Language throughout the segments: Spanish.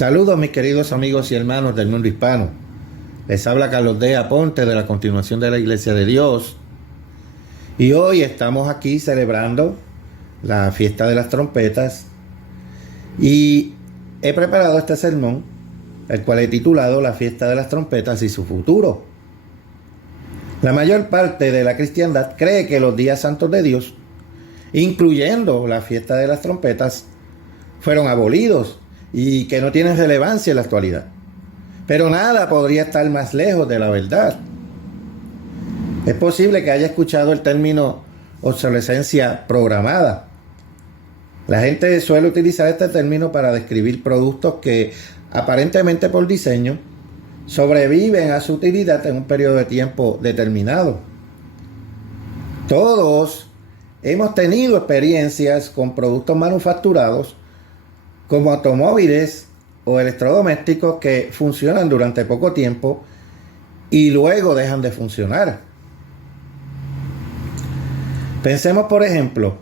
Saludos mis queridos amigos y hermanos del mundo hispano. Les habla Carlos D. Aponte de la Continuación de la Iglesia de Dios. Y hoy estamos aquí celebrando la fiesta de las trompetas. Y he preparado este sermón, el cual he titulado La fiesta de las trompetas y su futuro. La mayor parte de la cristiandad cree que los días santos de Dios, incluyendo la fiesta de las trompetas, fueron abolidos y que no tienen relevancia en la actualidad. Pero nada podría estar más lejos de la verdad. Es posible que haya escuchado el término obsolescencia programada. La gente suele utilizar este término para describir productos que, aparentemente por diseño, sobreviven a su utilidad en un periodo de tiempo determinado. Todos hemos tenido experiencias con productos manufacturados como automóviles o electrodomésticos que funcionan durante poco tiempo y luego dejan de funcionar. Pensemos, por ejemplo,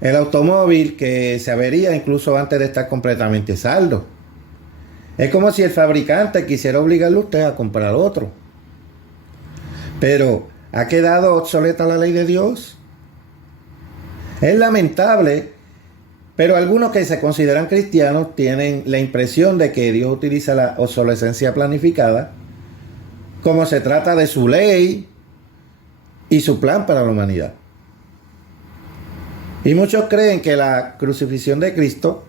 el automóvil que se avería incluso antes de estar completamente saldo. Es como si el fabricante quisiera obligarle a usted a comprar otro. Pero, ¿ha quedado obsoleta la ley de Dios? Es lamentable, pero algunos que se consideran cristianos tienen la impresión de que Dios utiliza la obsolescencia planificada como se trata de su ley y su plan para la humanidad. Y muchos creen que la crucifixión de Cristo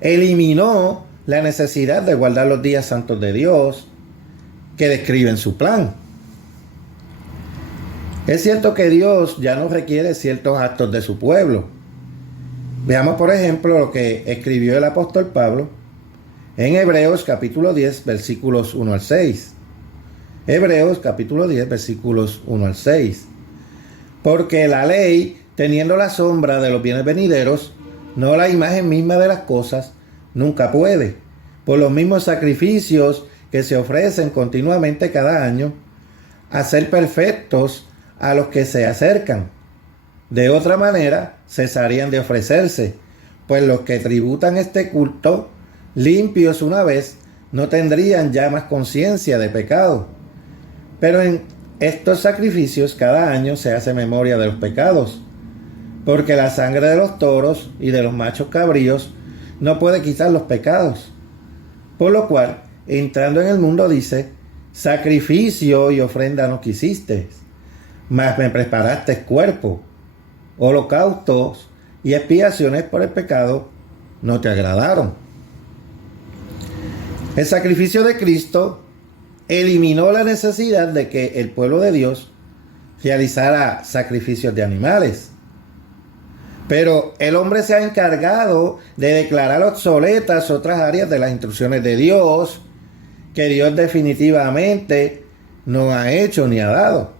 eliminó la necesidad de guardar los días santos de Dios que describen su plan. Es cierto que Dios ya no requiere ciertos actos de su pueblo. Veamos, por ejemplo, lo que escribió el apóstol Pablo en Hebreos capítulo 10, versículos 1 al 6. Hebreos capítulo 10, versículos 1 al 6. Porque la ley, teniendo la sombra de los bienes venideros, no la imagen misma de las cosas, nunca puede, por los mismos sacrificios que se ofrecen continuamente cada año, hacer perfectos a los que se acercan. De otra manera, cesarían de ofrecerse, pues los que tributan este culto, limpios una vez, no tendrían ya más conciencia de pecado. Pero en estos sacrificios cada año se hace memoria de los pecados, porque la sangre de los toros y de los machos cabríos no puede quitar los pecados. Por lo cual, entrando en el mundo dice, sacrificio y ofrenda no quisiste, mas me preparaste cuerpo. Holocaustos y expiaciones por el pecado no te agradaron. El sacrificio de Cristo eliminó la necesidad de que el pueblo de Dios realizara sacrificios de animales. Pero el hombre se ha encargado de declarar obsoletas otras áreas de las instrucciones de Dios que Dios definitivamente no ha hecho ni ha dado.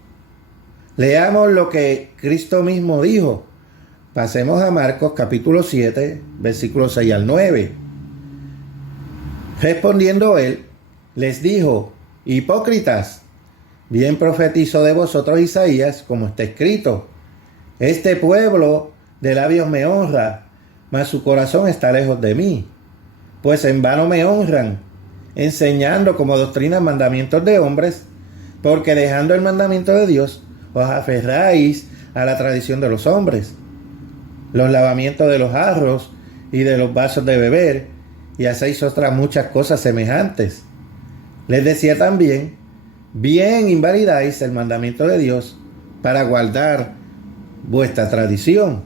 Leamos lo que Cristo mismo dijo. Pasemos a Marcos capítulo 7, versículos 6 al 9. Respondiendo él, les dijo, hipócritas, bien profetizó de vosotros Isaías, como está escrito, este pueblo de labios me honra, mas su corazón está lejos de mí, pues en vano me honran, enseñando como doctrina mandamientos de hombres, porque dejando el mandamiento de Dios, os aferráis a la tradición de los hombres, los lavamientos de los jarros y de los vasos de beber, y hacéis otras muchas cosas semejantes. Les decía también, bien invalidáis el mandamiento de Dios para guardar vuestra tradición.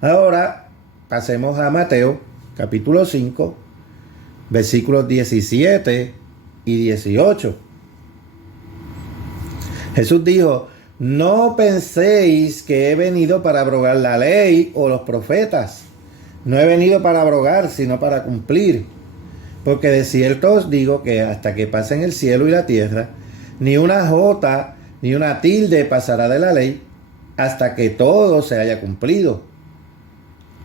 Ahora pasemos a Mateo capítulo 5, versículos 17 y 18. Jesús dijo, no penséis que he venido para abrogar la ley o los profetas. No he venido para abrogar, sino para cumplir. Porque de cierto os digo que hasta que pasen el cielo y la tierra, ni una jota ni una tilde pasará de la ley, hasta que todo se haya cumplido.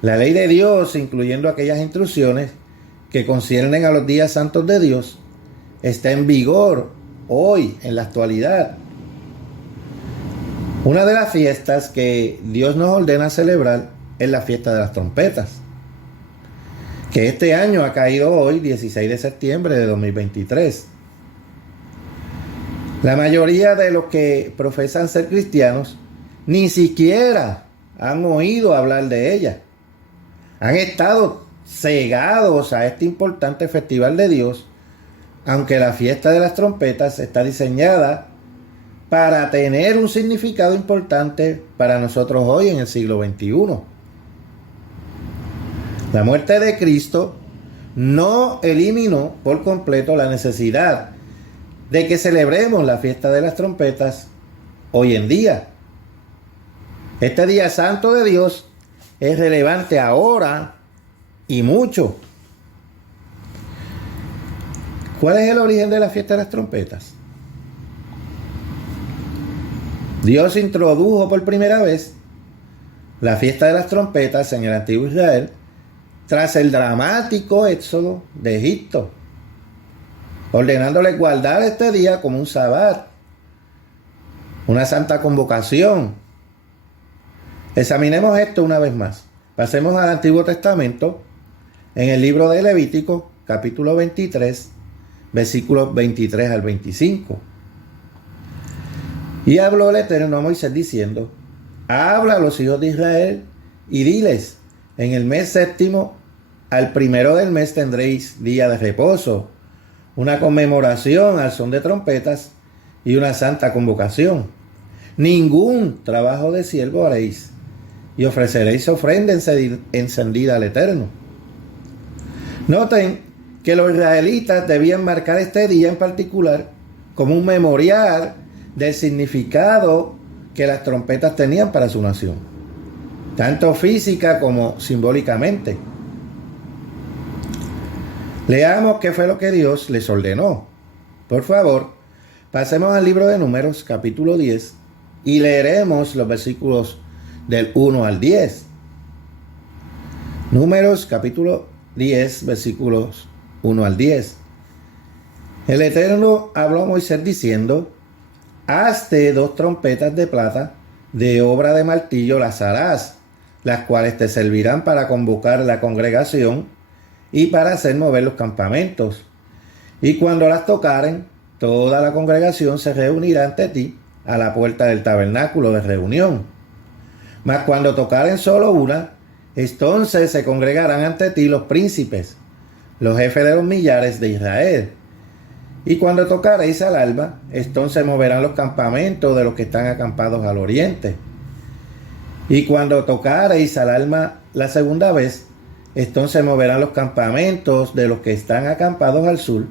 La ley de Dios, incluyendo aquellas instrucciones que conciernen a los días santos de Dios, está en vigor hoy, en la actualidad. Una de las fiestas que Dios nos ordena celebrar es la fiesta de las trompetas. que este año ha caído hoy, 16 de septiembre de 2023. La mayoría de los que profesan ser cristianos ni siquiera han oído hablar de ella. Han estado cegados a este importante festival de Dios, aunque la fiesta de las trompetas está diseñada para tener un significado importante para nosotros hoy en el siglo XXI. La muerte de Cristo no eliminó por completo la necesidad de que celebremos la fiesta de las trompetas hoy en día. Este día santo de Dios es relevante ahora y mucho. ¿Cuál es el origen de la fiesta de las trompetas? Dios introdujo por primera vez la fiesta de las trompetas en el antiguo Israel tras el dramático éxodo de Egipto, ordenándole guardar este día como un sabbat, una santa convocación. Examinemos esto una vez más. Pasemos al Antiguo Testamento, en el libro de Levítico, capítulo 23, versículos 23 al 25. Y habló el Eterno a Moisés diciendo: habla a los hijos de Israel y diles: en el mes séptimo, al primero del mes tendréis día de reposo, una conmemoración al son de trompetas y una santa convocación. Ningún trabajo de siervo haréis, y ofreceréis ofrenda encendida al Eterno. Noten que los israelitas debían marcar este día en particular como un memorial del significado que las trompetas tenían para su nación, tanto física como simbólicamente. Leamos qué fue lo que Dios les ordenó. Por favor, pasemos al libro de Números, capítulo 10, y leeremos los versículos del 1 al 10. Números, capítulo 10, versículos 1 al 10. El Eterno habló a Moisés diciendo: hazte 2 trompetas de plata, de obra de martillo las harás, las cuales te servirán para convocar la congregación y para hacer mover los campamentos. Y cuando las tocaren, toda la congregación se reunirá ante ti a la puerta del tabernáculo de reunión. Mas cuando tocaren solo una, entonces se congregarán ante ti los príncipes, los jefes de los millares de Israel. Y cuando tocaréis al alba, entonces moverán los campamentos de los que están acampados al oriente. Y cuando tocaréis al alba la segunda vez, entonces moverán los campamentos de los que están acampados al sur.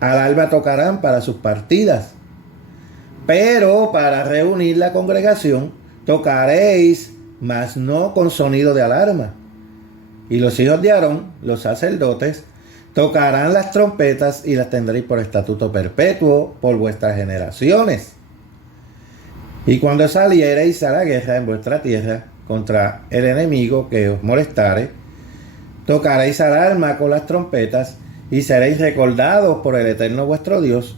Al alba tocarán para sus partidas. Pero para reunir la congregación tocaréis, mas no con sonido de alarma. Y los hijos de Aarón, los sacerdotes, tocarán las trompetas y las tendréis por estatuto perpetuo por vuestras generaciones. Y cuando saliereis a la guerra en vuestra tierra contra el enemigo que os molestare, tocaréis alarma con las trompetas y seréis recordados por el Eterno vuestro Dios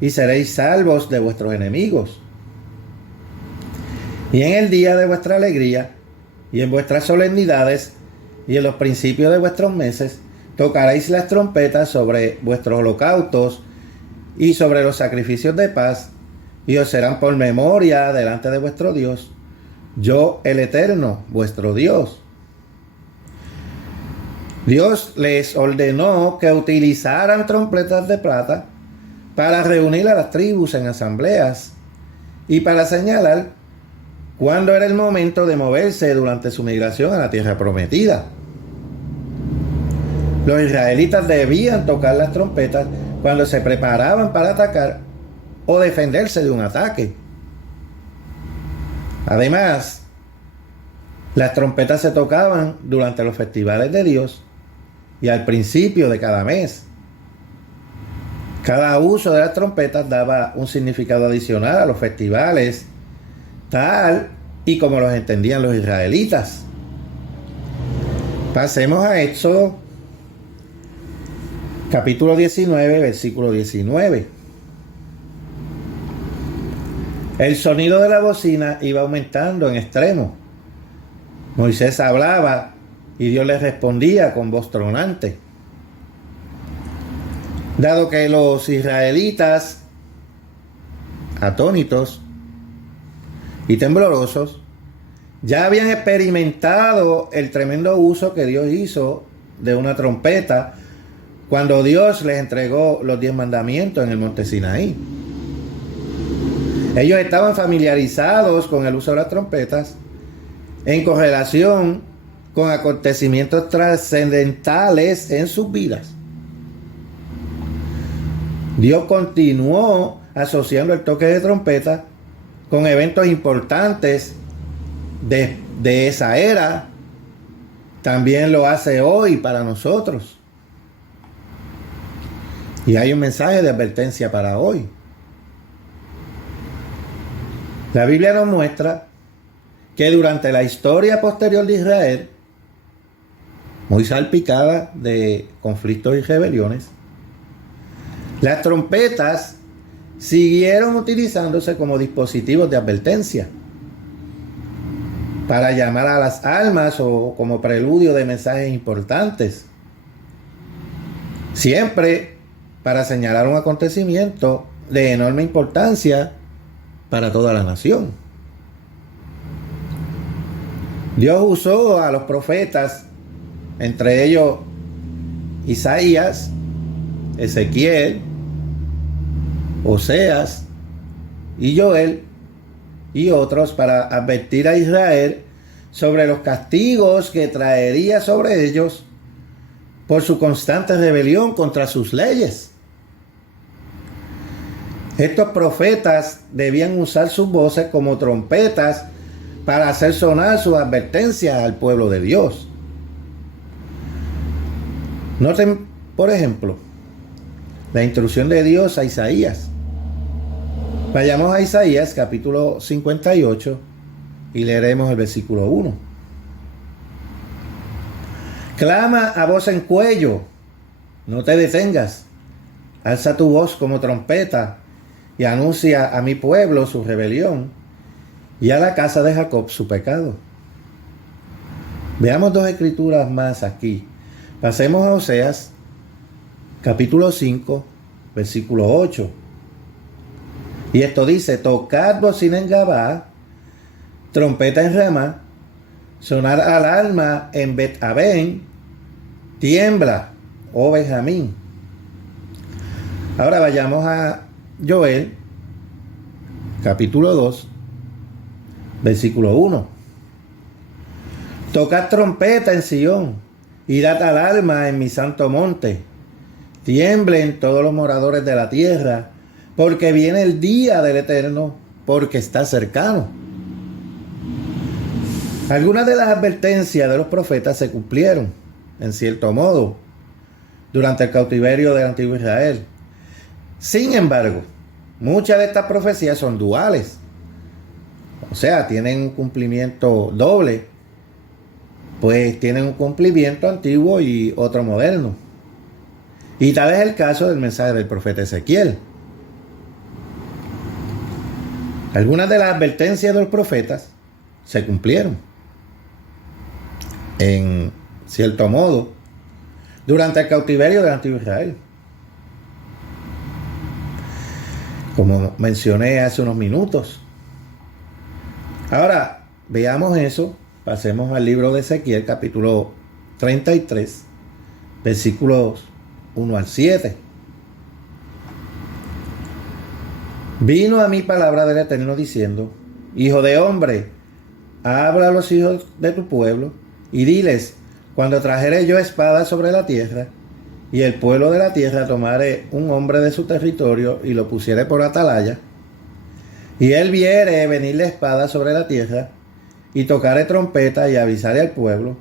y seréis salvos de vuestros enemigos. Y en el día de vuestra alegría y en vuestras solemnidades y en los principios de vuestros meses, tocaréis las trompetas sobre vuestros holocaustos y sobre los sacrificios de paz, y os serán por memoria delante de vuestro Dios, yo el Eterno, vuestro Dios. Dios les ordenó que utilizaran trompetas de plata para reunir a las tribus en asambleas y para señalar cuándo era el momento de moverse durante su migración a la tierra prometida. Los israelitas debían tocar las trompetas cuando se preparaban para atacar o defenderse de un ataque. Además, las trompetas se tocaban durante los festivales de Dios y al principio de cada mes. Cada uso de las trompetas daba un significado adicional a los festivales, tal y como los entendían los israelitas. Pasemos a Éxodo, capítulo 19, versículo 19. El sonido de la bocina iba aumentando en extremo. Moisés hablaba y Dios les respondía con voz tronante. Dado que los israelitas, atónitos y temblorosos, ya habían experimentado el tremendo uso que Dios hizo de una trompeta cuando Dios les entregó los 10 mandamientos en el monte Sinaí. Ellos estaban familiarizados con el uso de las trompetas en correlación con acontecimientos trascendentales en sus vidas. Dios continuó asociando el toque de trompeta con eventos importantes de esa era. También lo hace hoy para nosotros. Y hay un mensaje de advertencia para hoy. La Biblia nos muestra que durante la historia posterior de Israel, muy salpicada de conflictos y rebeliones, las trompetas siguieron utilizándose como dispositivos de advertencia para llamar a las almas o como preludio de mensajes importantes, siempre para señalar un acontecimiento de enorme importancia para toda la nación. Dios usó a los profetas, entre ellos Isaías, Ezequiel, Oseas y Joel y otros para advertir a Israel sobre los castigos que traería sobre ellos por su constante rebelión contra sus leyes. Estos profetas debían usar sus voces como trompetas para hacer sonar sus advertencias al pueblo de Dios. Noten, por ejemplo, la instrucción de Dios a Isaías. Vayamos a Isaías capítulo 58 y leeremos el versículo 1. Clama a voz en cuello, no te detengas. Alza tu voz como trompeta y anuncia a mi pueblo su rebelión y a la casa de Jacob su pecado. Veamos dos escrituras más aquí. Pasemos a Oseas capítulo 5, versículo 8. Y esto dice: tocad bocina en Gabá, trompeta en Ramá, sonar alarma en Bet-Aven, tiembla, oh Benjamín. Ahora vayamos a Joel, capítulo 2, versículo 1. Tocad trompeta en Sión, y dad alarma en mi santo monte. Tiemblen todos los moradores de la tierra, porque viene el día del Eterno, porque está cercano. Algunas de las advertencias de los profetas se cumplieron, en cierto modo, durante el cautiverio del antiguo Israel. Sin embargo, muchas de estas profecías son duales, o sea, tienen un cumplimiento doble, pues tienen un cumplimiento antiguo y otro moderno. Y tal es el caso del mensaje del profeta Ezequiel. Algunas de las advertencias de los profetas se cumplieron, en cierto modo, durante el cautiverio del antiguo Israel. Como mencioné hace unos minutos. Ahora, veamos eso. Pasemos al libro de Ezequiel, capítulo 33, versículos 1 al 7. Vino a mí palabra del Eterno diciendo: Hijo de hombre, habla a los hijos de tu pueblo y diles: cuando trajere yo espada sobre la tierra, y el pueblo de la tierra tomare un hombre de su territorio y lo pusiere por atalaya, y él viere venir la espada sobre la tierra, y tocare trompeta y avisare al pueblo,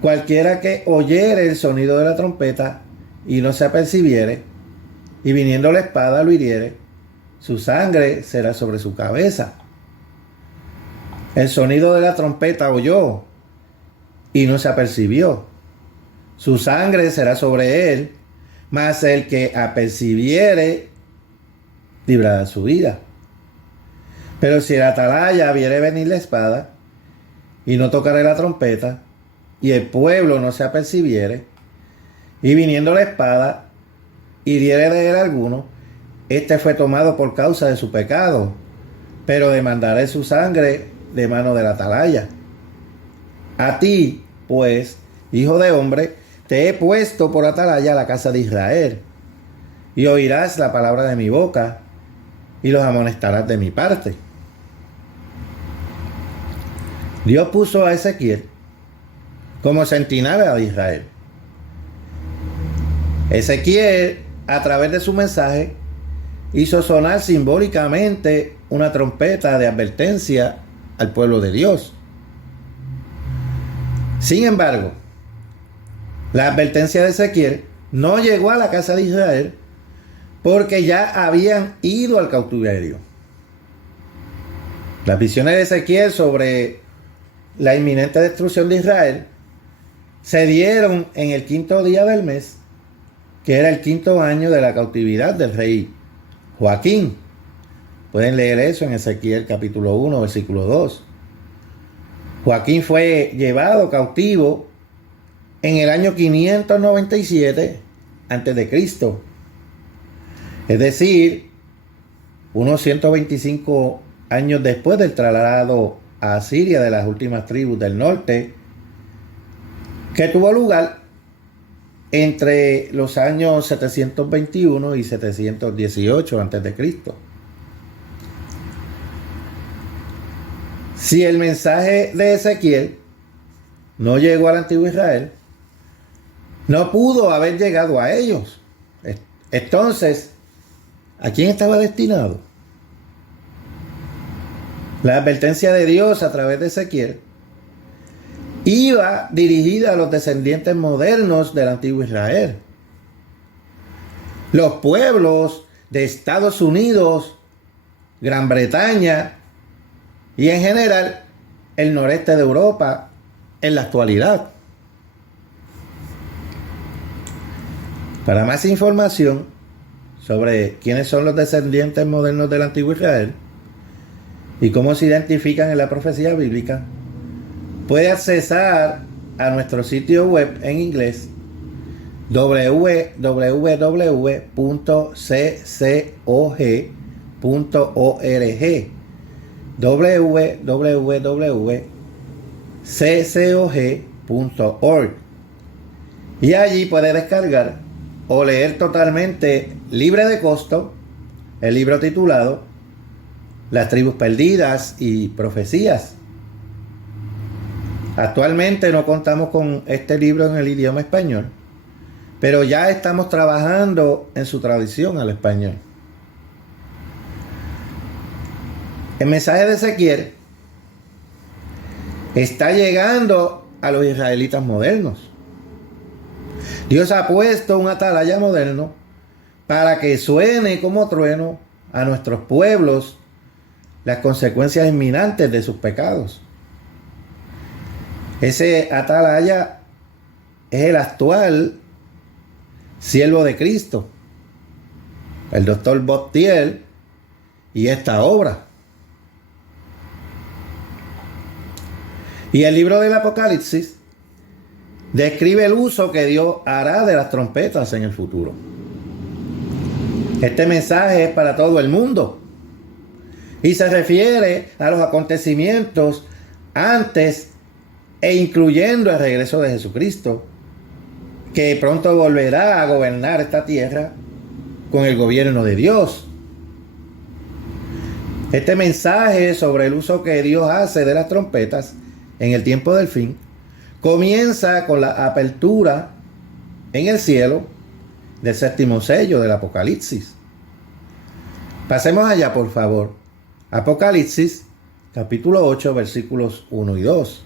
cualquiera que oyere el sonido de la trompeta y no se apercibiere, y viniendo la espada lo hiriere, su sangre será sobre su cabeza. El sonido de la trompeta oyó y no se apercibió. Su sangre será sobre él, mas el que apercibiere librará su vida. Pero si el atalaya viere venir la espada y no tocare la trompeta, y el pueblo no se apercibiere, y viniendo la espada, hiriere de él alguno, este fue tomado por causa de su pecado, pero demandaré su sangre de mano del atalaya. A ti, pues, hijo de hombre, te he puesto por atalaya a la casa de Israel, y oirás la palabra de mi boca, y los amonestarás de mi parte. Dios puso a Ezequiel como centinela de Israel. Ezequiel, a través de su mensaje, hizo sonar simbólicamente una trompeta de advertencia al pueblo de Dios. Sin embargo, la advertencia de Ezequiel no llegó a la casa de Israel porque ya habían ido al cautiverio. Las visiones de Ezequiel sobre la inminente destrucción de Israel se dieron en el 5º día del mes, que era el 5º año de la cautividad del rey Joaquín. Pueden leer eso en Ezequiel capítulo 1, versículo 2. Joaquín fue llevado cautivo en el año 597 a.C., es decir, unos 125 años después del traslado a Asiria de las últimas tribus del norte, que tuvo lugar entre los años 721 y 718 a.C. Si el mensaje de Ezequiel no llegó al antiguo Israel, no pudo haber llegado a ellos. Entonces, ¿a quién estaba destinado? La advertencia de Dios a través de Ezequiel iba dirigida a los descendientes modernos del antiguo Israel. Los pueblos de Estados Unidos, Gran Bretaña y en general el noreste de Europa en la actualidad. Para más información sobre quiénes son los descendientes modernos del antiguo Israel y cómo se identifican en la profecía bíblica, puede accesar a nuestro sitio web en inglés www.ccog.org, www.ccog.org, y allí puede descargar o leer totalmente libre de costo el libro titulado Las tribus perdidas y profecías. Actualmente no contamos con este libro en el idioma español, pero ya estamos trabajando en su traducción al español. El mensaje de Ezequiel está llegando a los israelitas modernos. Dios ha puesto un atalaya moderno para que suene como trueno a nuestros pueblos las consecuencias inminentes de sus pecados. Ese atalaya es el actual siervo de Cristo, el doctor Bob Thiel, y esta obra. Y el libro del Apocalipsis describe el uso que Dios hará de las trompetas en el futuro. Este mensaje es para todo el mundo y se refiere a los acontecimientos antes e incluyendo el regreso de Jesucristo, que pronto volverá a gobernar esta tierra con el gobierno de Dios. Este mensaje sobre el uso que Dios hace de las trompetas en el tiempo del fin comienza con la apertura en el cielo del 7º sello del Apocalipsis. Pasemos allá, por favor. Apocalipsis, capítulo 8, versículos 1 y 2.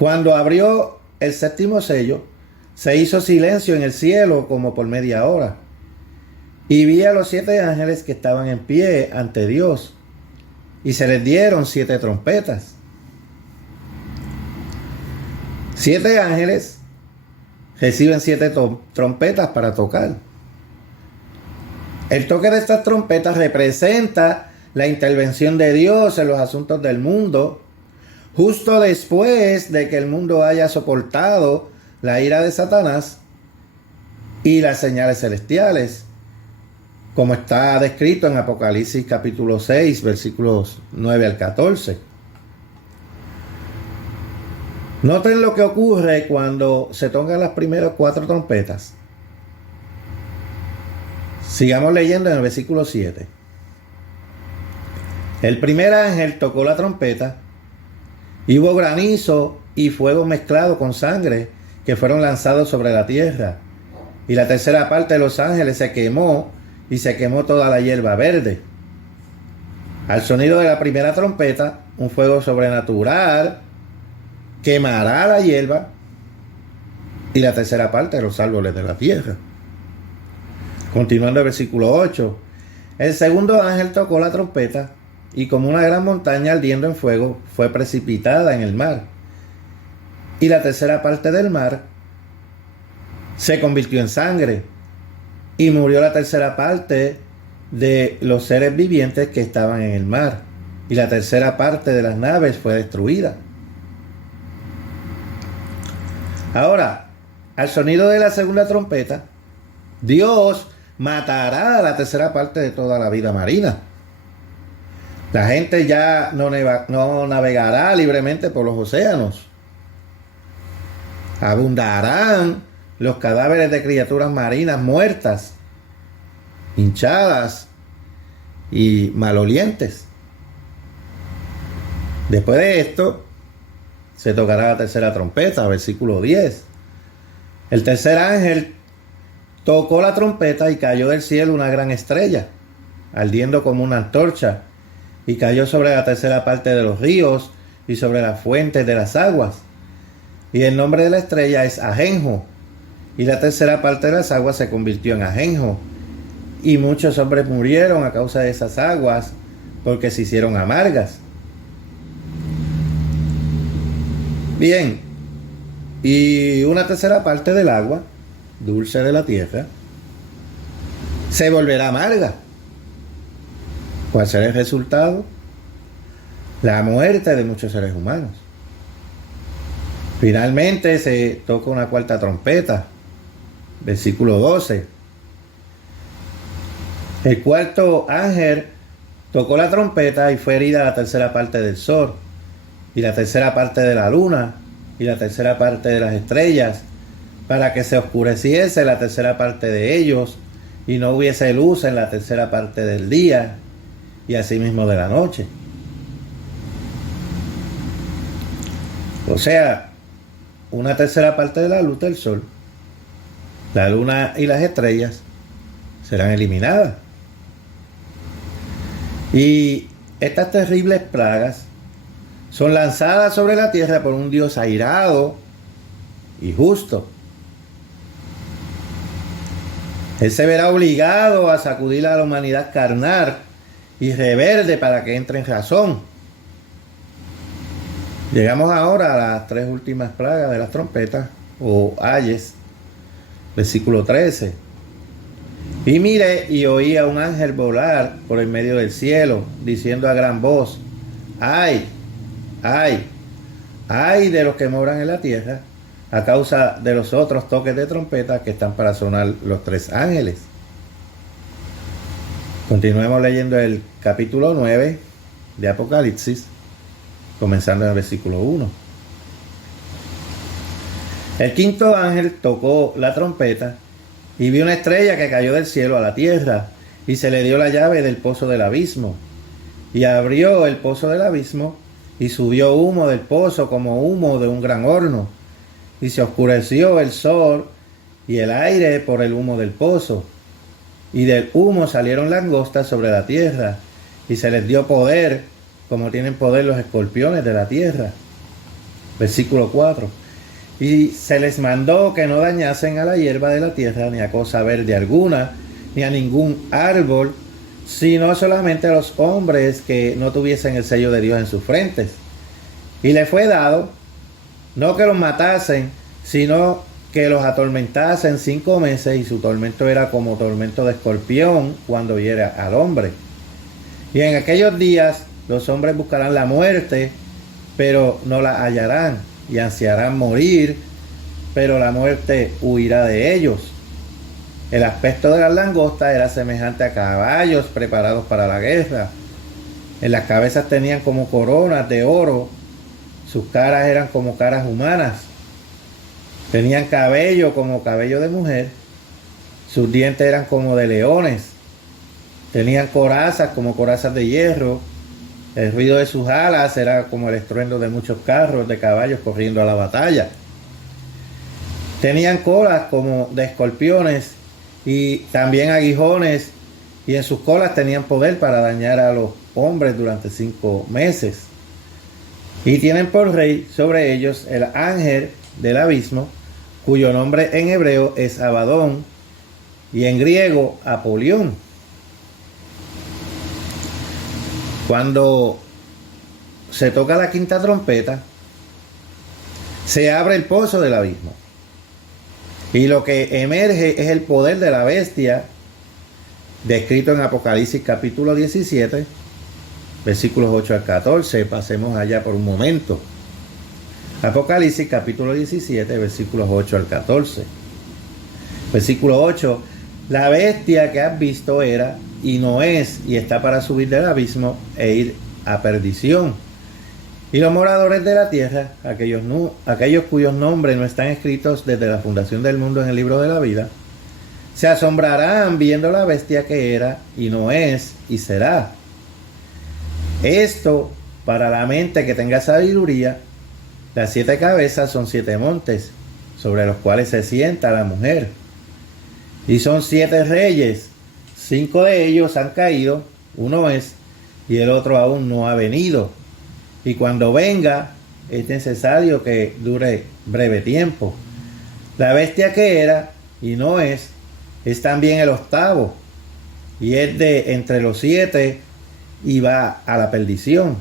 Cuando abrió el 7º sello, se hizo silencio en el cielo como por media hora. Y vi a los 7 ángeles que estaban en pie ante Dios, y se les dieron 7 trompetas. 7 ángeles reciben 7 trompetas para tocar. El toque de estas trompetas representa la intervención de Dios en los asuntos del mundo, justo después de que el mundo haya soportado la ira de Satanás y las señales celestiales, como está descrito en Apocalipsis capítulo 6, versículos 9 al 14. Noten lo que ocurre cuando se tocan las primeras 4 trompetas. Sigamos leyendo en el versículo 7. El primer ángel tocó la trompeta y hubo granizo y fuego mezclado con sangre que fueron lanzados sobre la tierra. Y la tercera parte de los ángeles se quemó y se quemó toda la hierba verde. Al sonido de la primera trompeta, un fuego sobrenatural quemará la hierba y la tercera parte de los árboles de la tierra. Continuando el versículo 8. El segundo ángel tocó la trompeta y como una gran montaña ardiendo en fuego fue precipitada en el mar. Y la tercera parte del mar se convirtió en sangre y murió la tercera parte de los seres vivientes que estaban en el mar. Y la tercera parte de las naves fue destruida. Ahora, al sonido de la segunda trompeta, Dios matará a la tercera parte de toda la vida marina. La gente ya no navegará libremente por los océanos. Abundarán los cadáveres de criaturas marinas muertas, hinchadas y malolientes. Después de esto, se tocará la tercera trompeta, versículo 10. El tercer ángel tocó la trompeta y cayó del cielo una gran estrella, ardiendo como una antorcha, y cayó sobre la tercera parte de los ríos y sobre las fuentes de las aguas. Y el nombre de la estrella es Ajenjo, y la tercera parte de las aguas se convirtió en ajenjo, y muchos hombres murieron a causa de esas aguas, porque se hicieron amargas. Bien, y una tercera parte del agua dulce de la tierra se volverá amarga. ¿Cuál será el resultado? La muerte de muchos seres humanos. Finalmente se toca una cuarta trompeta, versículo 12. El cuarto ángel tocó la trompeta y fue herida la tercera parte del sol, y la tercera parte de la luna, y la tercera parte de las estrellas, para que se oscureciese la tercera parte de ellos, y no hubiese luz en la tercera parte del día, y asimismo de la noche. O sea, una tercera parte de la luz del sol, la luna y las estrellas serán eliminadas. Y estas terribles plagas son lanzadas sobre la tierra por un Dios airado y justo. Él se verá obligado a sacudir a la humanidad carnal y rebelde para que entre en razón. Llegamos ahora a las 3 últimas plagas de las trompetas, o ayes, versículo 13. Y miré y oí a un ángel volar por el medio del cielo, diciendo a gran voz: ¡ay! ¡ay! ¡ay de los que moran en la tierra, a causa de los otros toques de trompeta que están para sonar los 3 ángeles! Continuemos leyendo el capítulo 9 de Apocalipsis, comenzando en el versículo 1. El quinto ángel tocó la trompeta y vi una estrella que cayó del cielo a la tierra, y se le dio la llave del pozo del abismo. Y abrió el pozo del abismo, y subió humo del pozo como humo de un gran horno. Y se oscureció el sol y el aire por el humo del pozo. Y del humo salieron langostas sobre la tierra, y se les dio poder, como tienen poder los escorpiones de la tierra. Versículo 4. Y se les mandó que no dañasen a la hierba de la tierra, ni a cosa verde alguna, ni a ningún árbol, sino solamente a los hombres que no tuviesen el sello de Dios en sus frentes. Y le fue dado, no que los matasen, sino que los atormentasen 5 meses, y su tormento era como tormento de escorpión cuando hiere al hombre. Y en aquellos días los hombres buscarán la muerte, pero no la hallarán, y ansiarán morir, pero la muerte huirá de ellos. El aspecto de las langostas era semejante a caballos preparados para la guerra. En las cabezas tenían como coronas de oro, sus caras eran como caras humanas. Tenían cabello como cabello de mujer, sus dientes eran como de leones. Tenían corazas como corazas de hierro. El ruido de sus alas era como el estruendo de muchos carros de caballos corriendo a la batalla. Tenían colas como de escorpiones y también aguijones, y en sus colas tenían poder para dañar a los hombres durante 5 meses. Y tienen por rey sobre ellos el ángel del abismo, cuyo nombre en hebreo es Abadón y en griego Apolión. Cuando se toca la quinta trompeta, se abre el pozo del abismo. Y lo que emerge es el poder de la bestia, descrito en Apocalipsis capítulo 17, versículos 8 al 14. Pasemos allá por un momento. Apocalipsis capítulo 17, versículos 8 al 14. Versículo 8. La bestia que has visto era y no es, y está para subir del abismo e ir a perdición. Y los moradores de la tierra, aquellos cuyos nombres no están escritos desde la fundación del mundo en el libro de la vida, se asombrarán viendo la bestia que era y no es y será. Esto, para la mente que tenga sabiduría, las 7 cabezas son 7 montes, sobre los cuales se sienta la mujer. Y son 7 reyes, 5 de ellos han caído, uno es, y el otro aún no ha venido. Y cuando venga, es necesario que dure breve tiempo. La bestia que era y no es también el octavo, y es de entre los 7 y va a la perdición.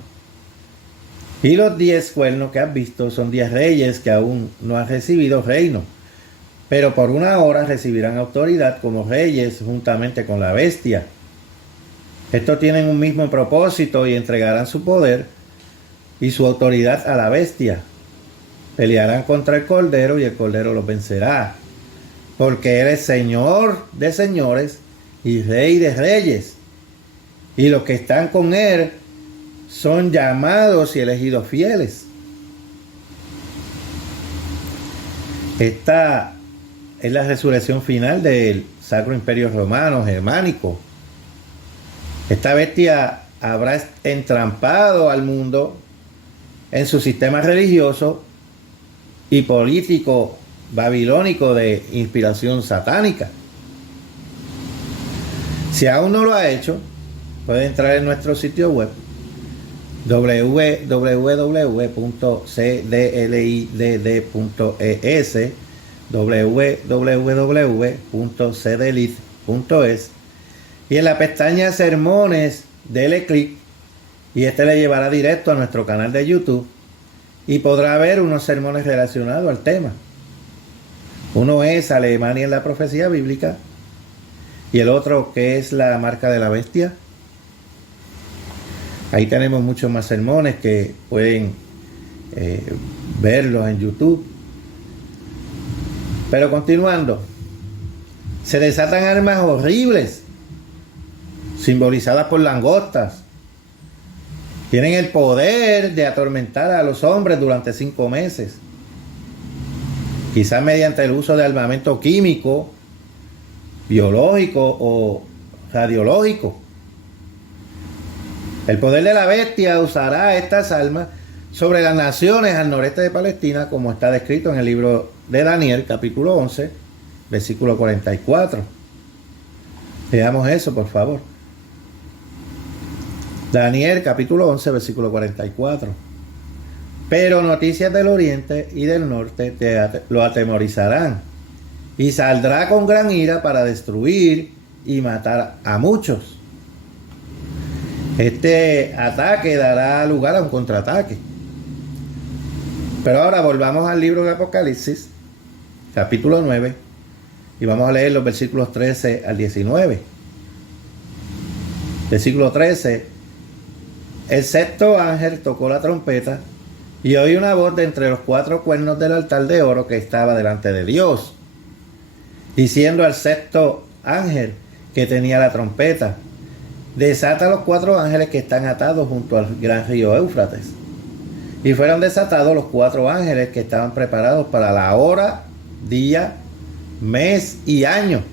Y los 10 cuernos que has visto son 10 reyes que aún no han recibido reino, pero por una hora recibirán autoridad como reyes juntamente con la bestia. Estos tienen un mismo propósito y entregarán su poder y su autoridad a la bestia. Pelearán contra el Cordero y el Cordero los vencerá, porque Él es Señor de señores y Rey de reyes. Y los que están con Él son llamados y elegidos fieles. Esta es la resurrección final del Sacro Imperio Romano Germánico. Esta bestia habrá entrampado al mundo en su sistema religioso y político babilónico de inspiración satánica. Si aún no lo ha hecho, puede entrar en nuestro sitio web www.cdlidd.es, www.cdlit.es, y en la pestaña Sermones dele clic y este le llevará directo a nuestro canal de YouTube y podrá ver unos sermones relacionados al tema. Uno es Alemania en la profecía bíblica y el otro, ¿qué es la marca de la bestia? Ahí tenemos muchos más sermones que pueden verlos en YouTube. Pero continuando, se desatan armas horribles simbolizadas por langostas. Tienen el poder de atormentar a los hombres durante 5 meses. Quizás mediante el uso de armamento químico, biológico o radiológico. El poder de la bestia usará estas armas sobre las naciones al noreste de Palestina, como está descrito en el libro de Daniel, capítulo 11, versículo 44. Veamos eso, por favor. Daniel, capítulo 11, versículo 44. Pero noticias del oriente y del norte lo atemorizarán, y saldrá con gran ira para destruir y matar a muchos. Este ataque dará lugar a un contraataque. Pero ahora volvamos al libro de Apocalipsis, capítulo 9, y vamos a leer los versículos 13 al 19. Versículo 13. El sexto ángel tocó la trompeta Y oí una voz de entre los 4 cuernos del altar de oro que estaba delante de Dios, diciendo al sexto ángel que tenía la trompeta: desata los 4 ángeles que están atados junto al gran río Éufrates. Y fueron desatados los 4 ángeles que estaban preparados para la hora, día, mes y año,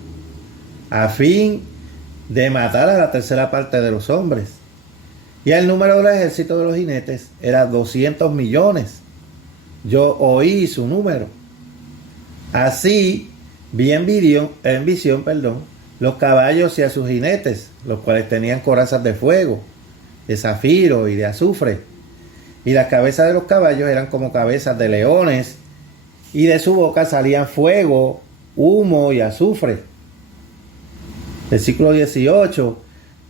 a fin de matar a la tercera parte de los hombres. Y el número del ejército de los jinetes era 200 millones. Yo oí su número. Así vi en visión, los caballos y a sus jinetes, los cuales tenían corazas de fuego, de zafiro y de azufre. Y las cabezas de los caballos eran como cabezas de leones, y de su boca salían fuego, humo y azufre. Versículo 18.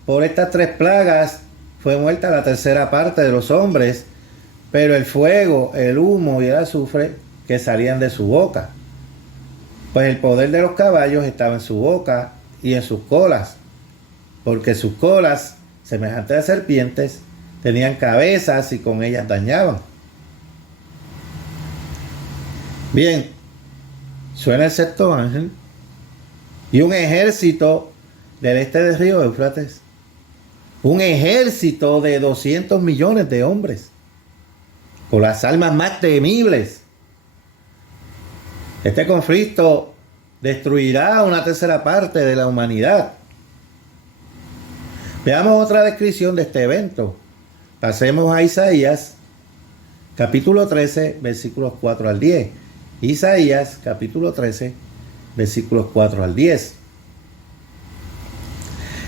Por estas 3 plagas fue muerta la tercera parte de los hombres, pero el fuego, el humo y el azufre que salían de su boca, pues el poder de los caballos estaba en su boca y en sus colas, porque sus colas, semejantes a serpientes, tenían cabezas y con ellas dañaban. Bien, suena el sexto ángel y un ejército del este del río Éufrates, un ejército de 200 millones de hombres, con las armas más temibles. Este conflicto destruirá una tercera parte de la humanidad. Veamos otra descripción de este evento. Pasemos a Isaías, capítulo 13, versículos 4 al 10. Isaías, capítulo 13, versículos 4 al 10.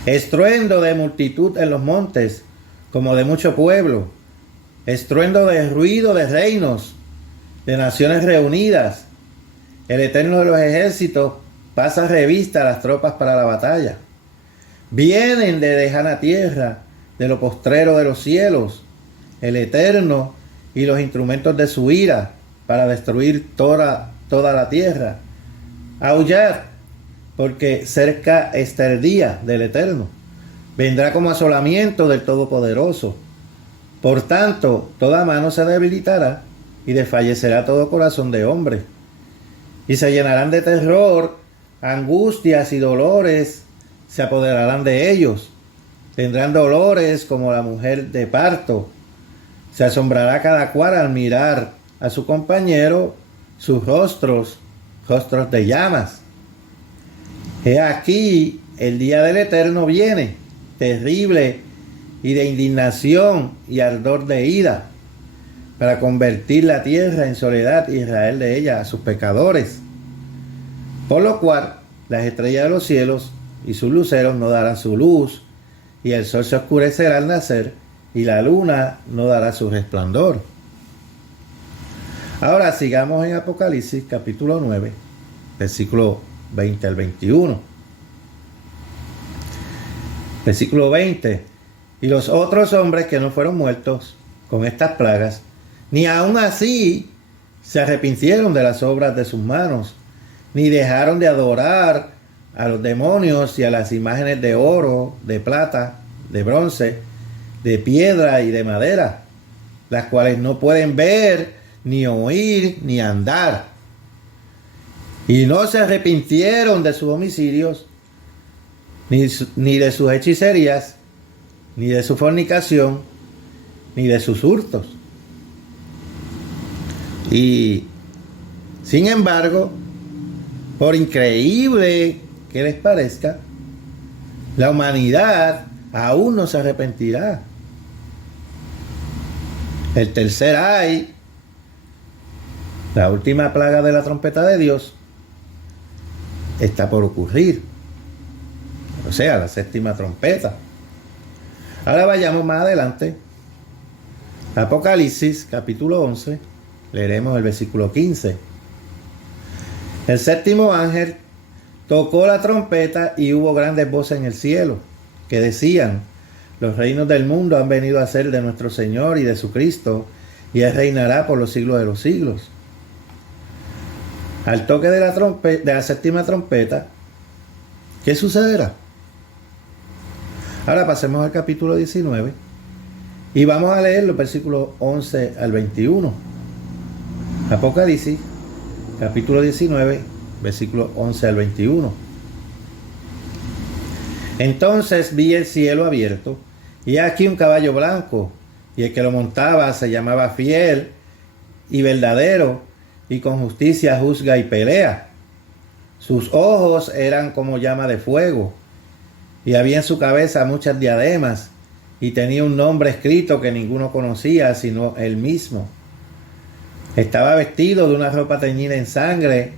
Estruendo de multitud en los montes, como de mucho pueblo. Estruendo de ruido de reinos, de naciones reunidas. El Eterno de los ejércitos pasa revista a las tropas para la batalla. Vienen de lejana tierra, de lo postrero de los cielos, el Eterno y los instrumentos de su ira, para destruir toda la tierra. Aullar, porque cerca está el día del Eterno. Vendrá como asolamiento del Todopoderoso. Por tanto, toda mano se debilitará y desfallecerá todo corazón de hombre. Y se llenarán de terror, angustias y dolores se apoderarán de ellos. Tendrán dolores como la mujer de parto. Se asombrará cada cual al mirar a su compañero sus rostros de llamas. He aquí, el día del Eterno viene, terrible y de indignación y ardor de ira, para convertir la tierra en soledad y Israel de ella a sus pecadores. Por lo cual, las estrellas de los cielos y sus luceros no darán su luz, y el sol se oscurecerá al nacer, y la luna no dará su resplandor. Ahora sigamos en Apocalipsis capítulo 9, versículo 20 al 21. Versículo 20. Y los otros hombres que no fueron muertos con estas plagas, ni aun así se arrepintieron de las obras de sus manos, ni dejaron de adorar a los demonios y a las imágenes de oro, de plata, de bronce, de piedra y de madera, las cuales no pueden ver, ni oír, ni andar. Y no se arrepintieron de sus homicidios, ni de sus hechicerías, ni de su fornicación, ni de sus hurtos. Y, sin embargo, por increíble que les parezca, la humanidad aún no se arrepentirá. El tercer ay, la última plaga de la trompeta de Dios, está por ocurrir. O sea, la séptima trompeta. Ahora vayamos más adelante. Apocalipsis, capítulo 11. Leeremos el versículo 15. El séptimo ángel tocó la trompeta y hubo grandes voces en el cielo que decían: los reinos del mundo han venido a ser de nuestro Señor y de su Cristo, y Él reinará por los siglos de los siglos. Al toque de la séptima trompeta, ¿qué sucederá? Ahora pasemos al capítulo 19 y vamos a leer los versículos 11 al 21. Apocalipsis, capítulo 19, versículos 11 al 21. Entonces vi el cielo abierto, y aquí un caballo blanco, y el que lo montaba se llamaba Fiel y Verdadero, y con justicia juzga y pelea. Sus ojos eran como llama de fuego, y había en su cabeza muchas diademas, y tenía un nombre escrito que ninguno conocía sino él mismo. Estaba vestido de una ropa teñida en sangre,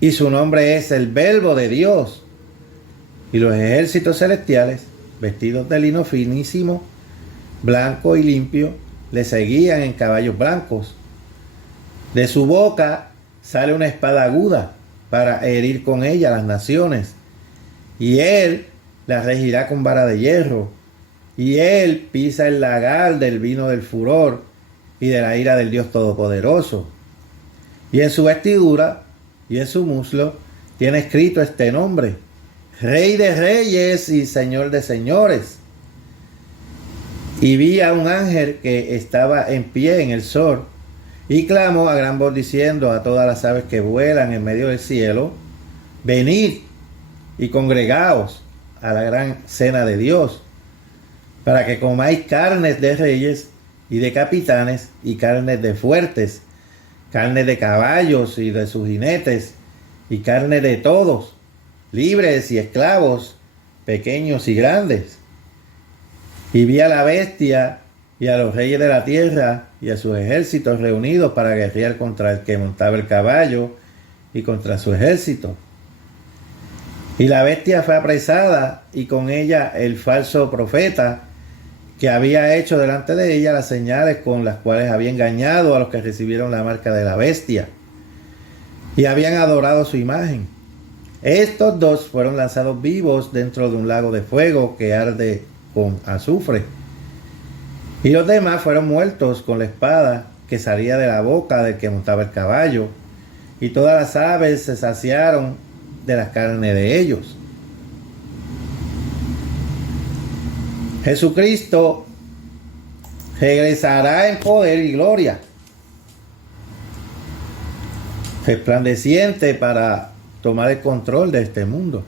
y su nombre es el Verbo de Dios. Y los ejércitos celestiales, vestidos de lino finísimo, blanco y limpio, le seguían en caballos blancos. De su boca sale una espada aguda para herir con ella las naciones, y él las regirá con vara de hierro, y él pisa el lagar del vino del furor y de la ira del Dios Todopoderoso. Y en su vestidura y en su muslo tiene escrito este nombre: Rey de Reyes y Señor de Señores. Y vi a un ángel que estaba en pie en el sol, y clamó a gran voz diciendo a todas las aves que vuelan en medio del cielo: venid y congregaos a la gran cena de Dios, para que comáis carnes de reyes y de capitanes, y carnes de fuertes, carne de caballos y de sus jinetes, y carne de todos, libres y esclavos, pequeños y grandes. Y vi a la bestia y a los reyes de la tierra y a sus ejércitos reunidos para guerrear contra el que montaba el caballo y contra su ejército. Y la bestia fue apresada, y con ella el falso profeta, que había hecho delante de ella las señales con las cuales había engañado a los que recibieron la marca de la bestia y habían adorado su imagen. Estos dos fueron lanzados vivos dentro de un lago de fuego que arde con azufre. Y los demás fueron muertos con la espada que salía de la boca del que montaba el caballo, y todas las aves se saciaron de la carne de ellos. Jesucristo regresará en poder y gloria, resplandeciente para tomar el control de este mundo.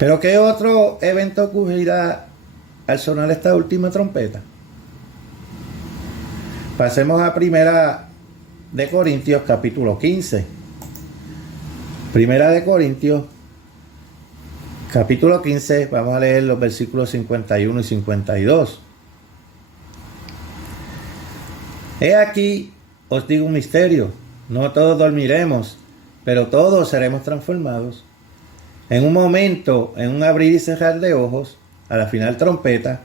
Pero ¿qué otro evento ocurrirá al sonar esta última trompeta? Pasemos a Primera de Corintios capítulo 15. Primera de Corintios capítulo 15, vamos a leer los versículos 51 y 52. He aquí, os digo un misterio: no todos dormiremos, pero todos seremos transformados. En un momento, en un abrir y cerrar de ojos, a la final trompeta,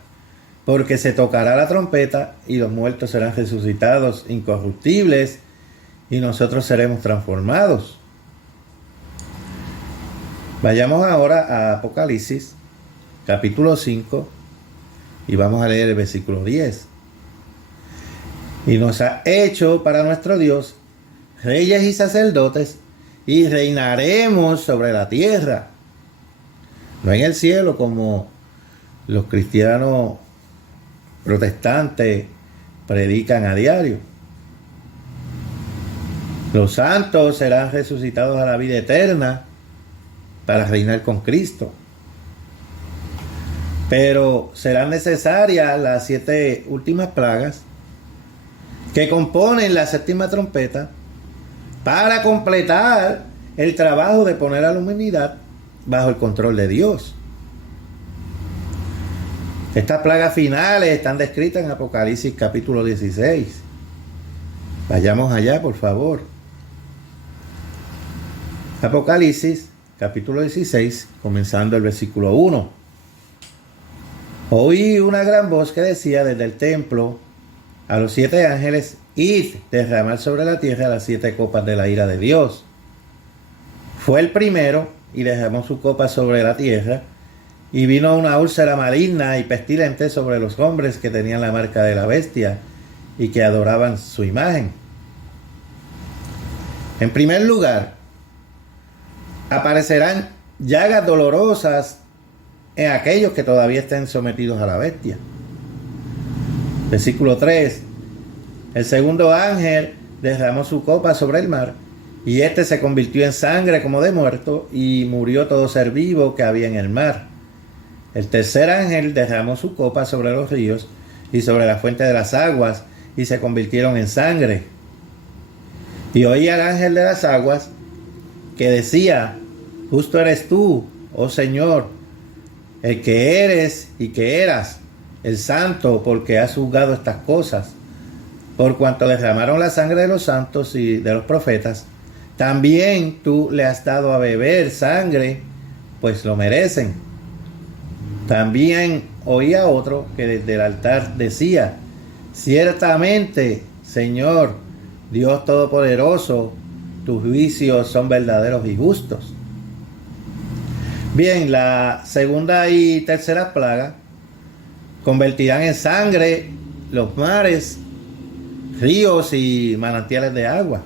porque se tocará la trompeta y los muertos serán resucitados incorruptibles, y nosotros seremos transformados. Vayamos ahora a Apocalipsis, capítulo 5, y vamos a leer el versículo 10. Y nos ha hecho para nuestro Dios reyes y sacerdotes, y reinaremos sobre la tierra. No en el cielo como los cristianos protestantes predican a diario. Los santos serán resucitados a la vida eterna para reinar con Cristo. Pero serán necesarias las 7 últimas plagas que componen la séptima trompeta para completar el trabajo de poner a la humanidad bajo el control de Dios. Estas plagas finales están descritas en Apocalipsis capítulo 16. Vayamos allá, por favor. Apocalipsis capítulo 16, comenzando el versículo 1. Oí una gran voz que decía desde el templo a los 7 ángeles: id, derramar sobre la tierra las 7 copas de la ira de Dios. Fue el primero y derramó su copa sobre la tierra, y vino una úlcera maligna y pestilente sobre los hombres que tenían la marca de la bestia y que adoraban su imagen. En primer lugar, aparecerán llagas dolorosas en aquellos que todavía estén sometidos a la bestia. Versículo 3. El segundo ángel derramó su copa sobre el mar, y éste se convirtió en sangre como de muerto, y murió todo ser vivo que había en el mar. El tercer ángel derramó su copa sobre los ríos y sobre la fuente de las aguas, y se convirtieron en sangre. Y oí al ángel de las aguas que decía: justo eres tú, oh Señor, el que eres y que eras, el santo, porque has juzgado estas cosas. Por cuanto derramaron la sangre de los santos y de los profetas, también tú le has dado a beber sangre, pues lo merecen. También oí a otro que desde el altar decía: ciertamente, Señor, Dios Todopoderoso, tus juicios son verdaderos y justos. Bien, la segunda y tercera plaga convertirán en sangre los mares, ríos y manantiales de agua,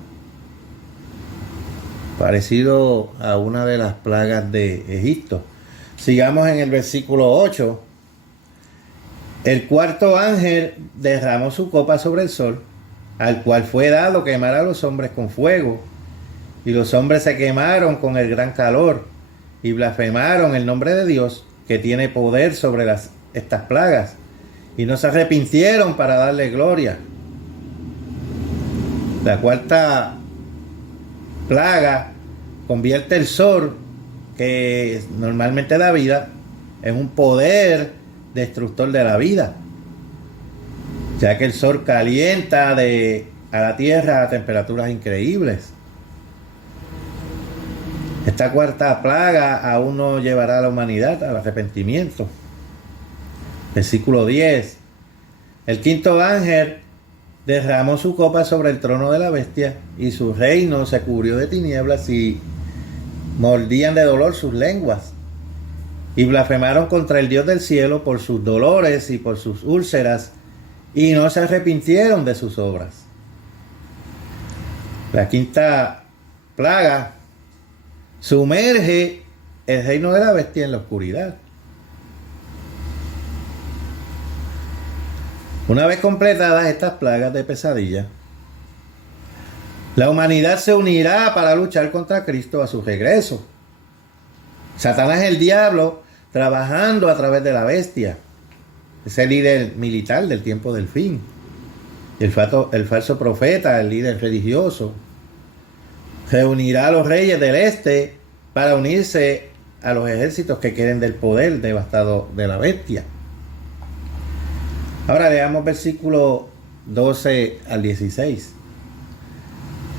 parecido a una de las plagas de Egipto. Sigamos en el versículo 8. El cuarto ángel derramó su copa sobre el sol, al cual fue dado quemar a los hombres con fuego, y los hombres se quemaron con el gran calor, y blasfemaron el nombre de Dios, que tiene poder sobre estas plagas, y no se arrepintieron para darle gloria. La cuarta plaga convierte el sol, que normalmente da vida, en un poder destructor de la vida, ya que el sol calienta a la tierra a temperaturas increíbles. Esta cuarta plaga aún no llevará a la humanidad al arrepentimiento. Versículo 10. El quinto ángel derramó su copa sobre el trono de la bestia, y su reino se cubrió de tinieblas, y mordían de dolor sus lenguas, y blasfemaron contra el Dios del cielo por sus dolores y por sus úlceras, y no se arrepintieron de sus obras. La quinta plaga sumerge el reino de la bestia en la oscuridad. Una vez completadas estas plagas de pesadilla, la humanidad se unirá para luchar contra Cristo a su regreso. Satanás, el diablo, trabajando a través de la bestia, es el líder militar del tiempo del fin. El falso profeta, el líder religioso, reunirá a los reyes del este para unirse a los ejércitos que quieren del poder devastador de la bestia. Ahora leamos versículos 12 al 16.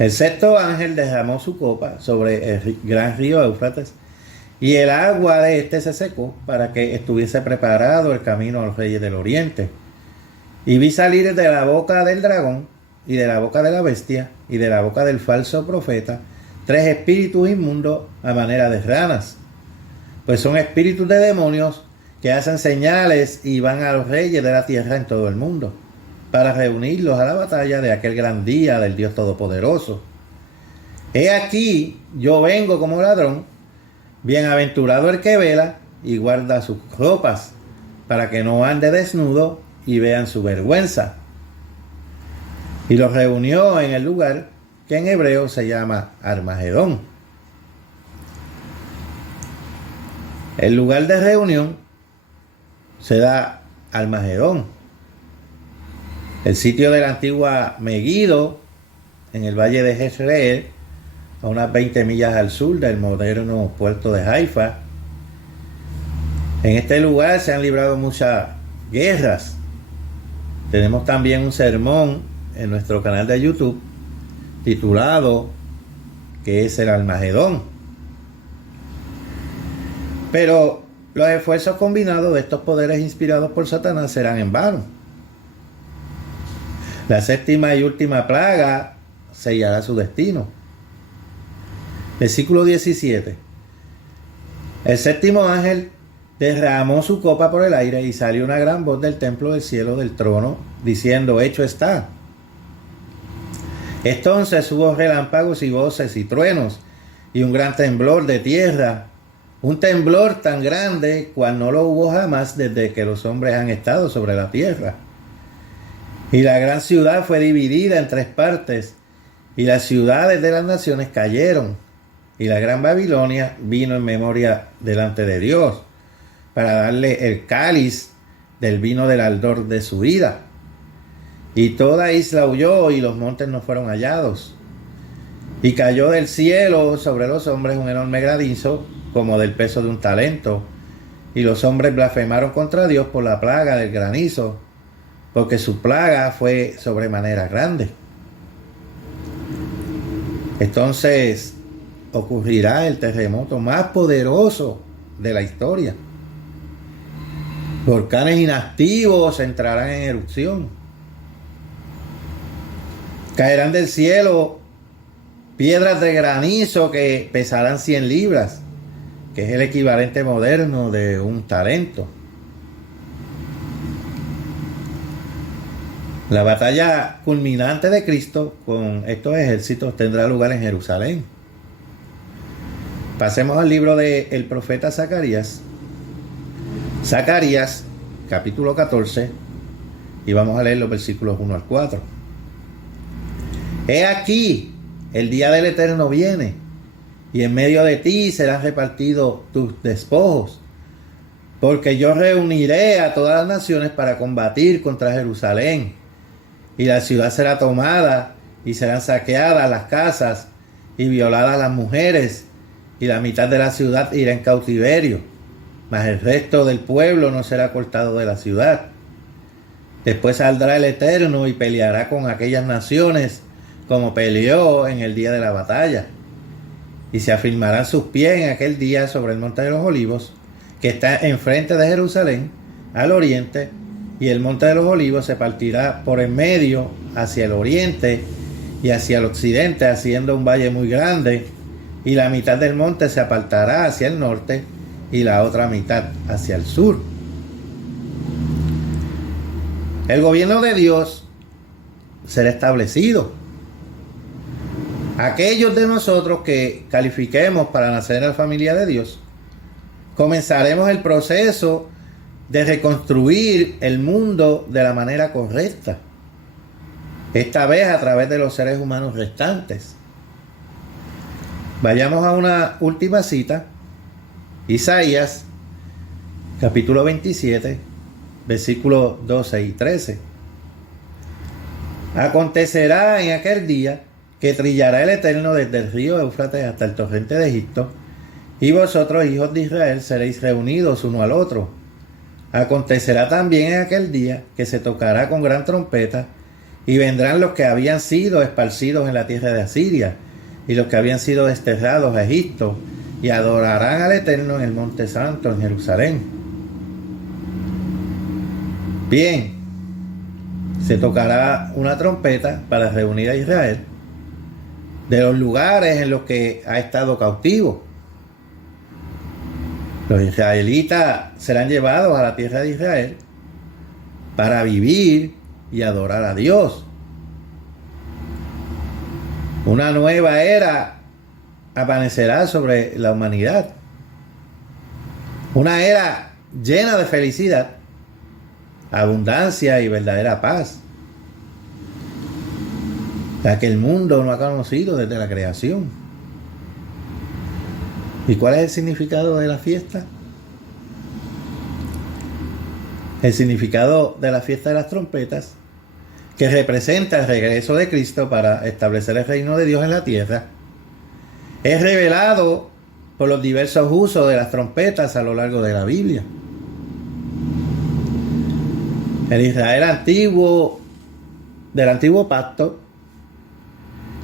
El sexto ángel derramó su copa sobre el gran río Éufrates, y el agua de este se secó, para que estuviese preparado el camino a los reyes del oriente. Y vi salir de la boca del dragón, y de la boca de la bestia, y de la boca del falso profeta, 3 espíritus inmundos a manera de ranas, pues son espíritus de demonios que hacen señales y van a los reyes de la tierra en todo el mundo, para reunirlos a la batalla de aquel gran día del Dios Todopoderoso. He aquí, yo vengo como ladrón. Bienaventurado el que vela y guarda sus ropas, para que no ande desnudo y vean su vergüenza. Y los reunió en el lugar que en hebreo se llama Armagedón. El lugar de reunión se da Armagedón, el sitio de la antigua Megiddo, en el valle de Jezreel, a unas 20 millas al sur del moderno puerto de Haifa. En este lugar se han librado muchas guerras. Tenemos también un sermón en nuestro canal de YouTube titulado ¿Qué es el Armagedón? Pero los esfuerzos combinados de estos poderes inspirados por Satanás serán en vano. La séptima y última plaga sellará su destino. Versículo 17. El séptimo ángel derramó su copa por el aire, y salió una gran voz del templo del cielo del trono, diciendo: hecho está. Entonces hubo relámpagos y voces y truenos, y un gran temblor de tierra, un temblor tan grande cual no lo hubo jamás desde que los hombres han estado sobre la tierra. Y la gran ciudad fue dividida en 3 partes, y las ciudades de las naciones cayeron, y la gran Babilonia vino en memoria delante de Dios, para darle el cáliz del vino del ardor de su ira. Y toda isla huyó, y los montes no fueron hallados. Y cayó del cielo sobre los hombres un enorme granizo, como del peso de un talento. Y los hombres blasfemaron contra Dios por la plaga del granizo, porque su plaga fue sobremanera grande. Entonces ocurrirá el terremoto más poderoso de la historia. Volcanes inactivos entrarán en erupción. Caerán del cielo piedras de granizo que pesarán 100 libras, que es el equivalente moderno de un talento. La batalla culminante de Cristo con estos ejércitos tendrá lugar en Jerusalén. Pasemos al libro del profeta Zacarías. Zacarías, capítulo 14, y vamos a leer los versículos 1 al 4. He aquí, el día del Eterno viene, y en medio de ti serán repartidos tus despojos, porque yo reuniré a todas las naciones para combatir contra Jerusalén, y la ciudad será tomada, y serán saqueadas las casas, y violadas las mujeres, y la mitad de la ciudad irá en cautiverio, mas el resto del pueblo no será cortado de la ciudad. Después saldrá el Eterno y peleará con aquellas naciones, como peleó en el día de la batalla, y se afirmarán sus pies en aquel día sobre el monte de los olivos, que está enfrente de Jerusalén, al oriente, y el monte de los olivos se partirá por en medio hacia el oriente y hacia el occidente, haciendo un valle muy grande, y la mitad del monte se apartará hacia el norte y la otra mitad hacia el sur. El gobierno de Dios será establecido. Aquellos de nosotros que califiquemos para nacer en la familia de Dios, comenzaremos el proceso de reconstruir el mundo de la manera correcta, esta vez a través de los seres humanos restantes. Vayamos a una última cita, Isaías, capítulo 27, versículos 12 y 13. Acontecerá en aquel día que trillará el Eterno desde el río Éufrates hasta el torrente de Egipto, y vosotros, hijos de Israel, seréis reunidos uno al otro. Acontecerá también en aquel día que se tocará con gran trompeta, y vendrán los que habían sido esparcidos en la tierra de Asiria, y los que habían sido desterrados a Egipto, y adorarán al Eterno en el monte santo en Jerusalén. Bien, se tocará una trompeta para reunir a Israel de los lugares en los que ha estado cautivo. Los israelitas serán llevados a la tierra de Israel para vivir y adorar a Dios. Una nueva era amanecerá sobre la humanidad. Una era llena de felicidad, abundancia y verdadera paz, la que el mundo no ha conocido desde la creación. ¿Y cuál es el significado de la fiesta? El significado de la fiesta de las trompetas, que representa el regreso de Cristo para establecer el reino de Dios en la tierra, es revelado por los diversos usos de las trompetas a lo largo de la Biblia. El Israel antiguo, del antiguo pacto,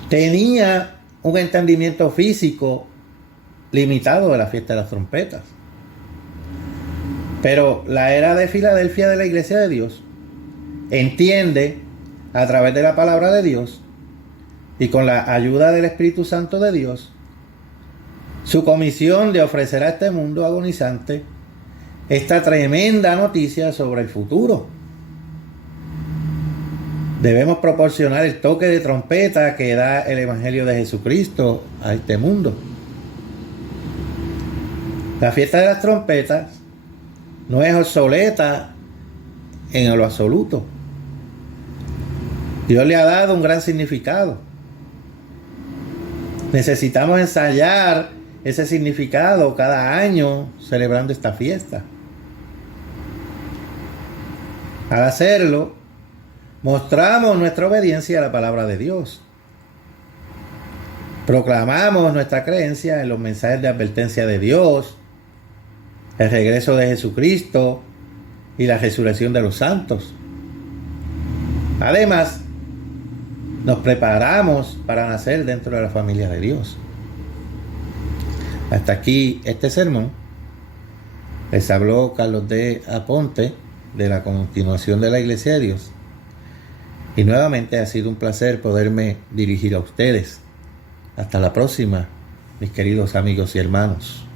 tenía un entendimiento físico limitado de la fiesta de las trompetas. Pero la era de Filadelfia de la Iglesia de Dios entiende, a través de la palabra de Dios y con la ayuda del Espíritu Santo de Dios, su comisión de ofrecer a este mundo agonizante esta tremenda noticia sobre el futuro. Debemos proporcionar el toque de trompeta que da el Evangelio de Jesucristo a este mundo. La fiesta de las trompetas no es obsoleta en lo absoluto. Dios le ha dado un gran significado. Necesitamos ensayar ese significado cada año celebrando esta fiesta. Al hacerlo, mostramos nuestra obediencia a la palabra de Dios. Proclamamos nuestra creencia en los mensajes de advertencia de Dios, el regreso de Jesucristo y la resurrección de los santos. Además, nos preparamos para nacer dentro de la familia de Dios. Hasta aquí este sermón. Les habló Carlos D. Aponte de la Continuación de la Iglesia de Dios. Y nuevamente ha sido un placer poderme dirigir a ustedes. Hasta la próxima, mis queridos amigos y hermanos.